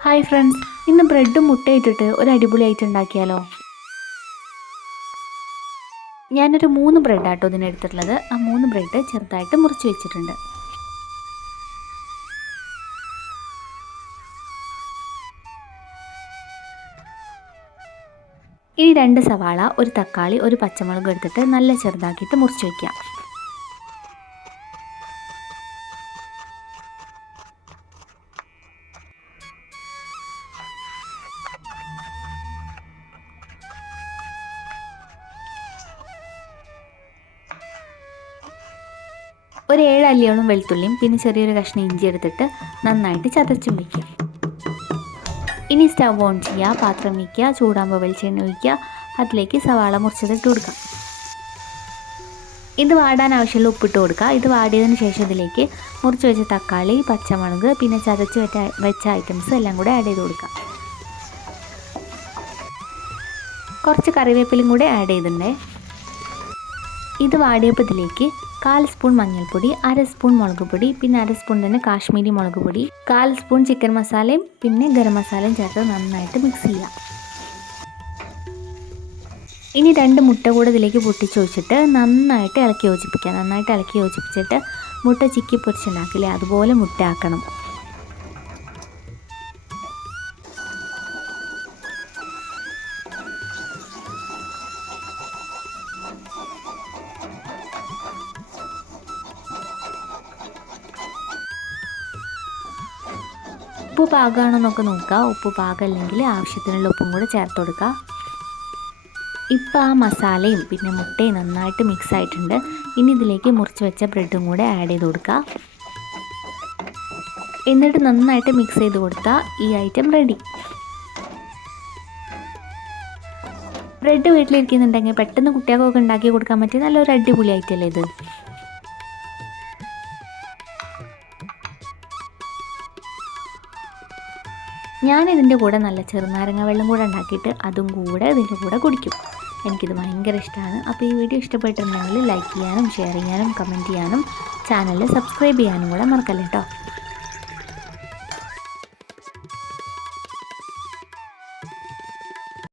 Hi friends ഇന്ന് ബ്രെഡും മുട്ടയിട്ടിട്ട് ഒരു അടിപൊളിയായിട്ട് ഉണ്ടാക്കിയാലോ? ഞാനൊരു മൂന്ന് ബ്രെഡ് ആട്ടോ ബ്രെഡാട്ടോ ഇതിനെടുത്തിട്ടുള്ളത് ആ മൂന്ന് ബ്രെഡ് ചെറുതായിട്ട് മുറിച്ച് വെച്ചിട്ടുണ്ട്. ഇനി രണ്ട് സവാള ഒരു തക്കാളി ഒരു പച്ചമുളക് എടുത്തിട്ട് നല്ല ചെറുതാക്കിയിട്ട് മുറിച്ച് വയ്ക്കാം ഒരു ഏഴ് അല്ലിയോളം വെളുത്തുള്ളിയും പിന്നെ ചെറിയൊരു കഷ്ണം ഇഞ്ചി എടുത്തിട്ട് നന്നായിട്ട് ചതച്ചും വയ്ക്കുക ഇനി സ്റ്റവ് ഓൺ ചെയ്യുക പാത്രം വയ്ക്കുക ചൂടാകുമ്പോൾ വെളിച്ചെണ്ണ ഒഴിക്കുക അതിലേക്ക് സവാള മുറിച്ചതിട്ട് കൊടുക്കുക. ഇത് വാടാൻ ആവശ്യമുള്ള ഉപ്പിട്ട് കൊടുക്കുക. ഇത് വാടിയതിന് ശേഷം ഇതിലേക്ക് മുറിച്ച് വെച്ച തക്കാളി പച്ചമുളക് പിന്നെ ചതച്ച് വെച്ച വെച്ച ഐറ്റംസ് എല്ലാം കൂടെ ആഡ് ചെയ്ത് കൊടുക്കുക. കുറച്ച് കറിവേപ്പിലും കൂടെ ആഡ് ചെയ്തിട്ടുണ്ടേ. ഇത് വാടിയപ്പോൾ ഇതിലേക്ക് കാൽ സ്പൂൺ മഞ്ഞൾപ്പൊടി അര സ്പൂൺ മുളക് പൊടി പിന്നെ അര സ്പൂൺ തന്നെ കാശ്മീരി മുളക് പൊടി കാൽ സ്പൂൺ ചിക്കൻ മസാലയും പിന്നെ ഗരം മസാലയും ചേർത്ത് നന്നായിട്ട് മിക്സ് ചെയ്യാം ഇനി രണ്ട് മുട്ട കൂടെ ഇതിലേക്ക് പൊട്ടിച്ച് വെച്ചിട്ട് നന്നായിട്ട് ഇളക്കി യോജിപ്പിക്കുക. നന്നായിട്ട് ഇളക്കി യോജിപ്പിച്ചിട്ട് മുട്ട ചിക്കി പൊരിച്ചുണ്ടാക്കില്ലേ അതുപോലെ മുട്ട ആക്കണം ഉപ്പ് പാകമാണോ എന്നൊക്കെ നോക്കുക. ഉപ്പ് പാകമല്ലെങ്കിൽ ആവശ്യത്തിനുള്ള ഉപ്പും കൂടെ ചേർത്ത് കൊടുക്കുക. ഇപ്പം ആ മസാലയും പിന്നെ മുട്ടയും നന്നായിട്ട് മിക്സ് ആയിട്ടുണ്ട്. ഇനി ഇതിലേക്ക് മുറിച്ച് വെച്ച ബ്രെഡും കൂടെ ആഡ് ചെയ്ത് കൊടുക്കുക. എന്നിട്ട് നന്നായിട്ട് മിക്സ് ചെയ്ത് കൊടുത്താൽ ഈ ഐറ്റം റെഡി ബ്രെഡ് വീട്ടിലിരിക്കുന്നുണ്ടെങ്കിൽ പെട്ടെന്ന് കുട്ടികൾക്കൊക്കെ ഉണ്ടാക്കി കൊടുക്കാൻ പറ്റിയ നല്ലൊരു അടിപൊളി ഐറ്റം അല്ലേ ഇത്? ഞാൻ ഇതിന്റെ കൂടെ നല്ല ചെറുനാരങ്ങ വെള്ളം കൂടെ ഉണ്ടാക്കിയിട്ട് അതും കൂടെ ഇതിന്റെ കൂടെ കുടിക്കും. എനിക്കിത് ഭയങ്കര ഇഷ്ടമാണ്. അപ്പോൾ ഈ വീഡിയോ ഇഷ്ടപ്പെട്ടിട്ടുണ്ടെങ്കിൽ ലൈക്ക് ചെയ്യാനും ഷെയർ ചെയ്യാനും കമന്റ് ചെയ്യാനും ചാനൽ സബ്സ്ക്രൈബ് ചെയ്യാനും കൂടെ മറക്കല്ലേ കേട്ടോ?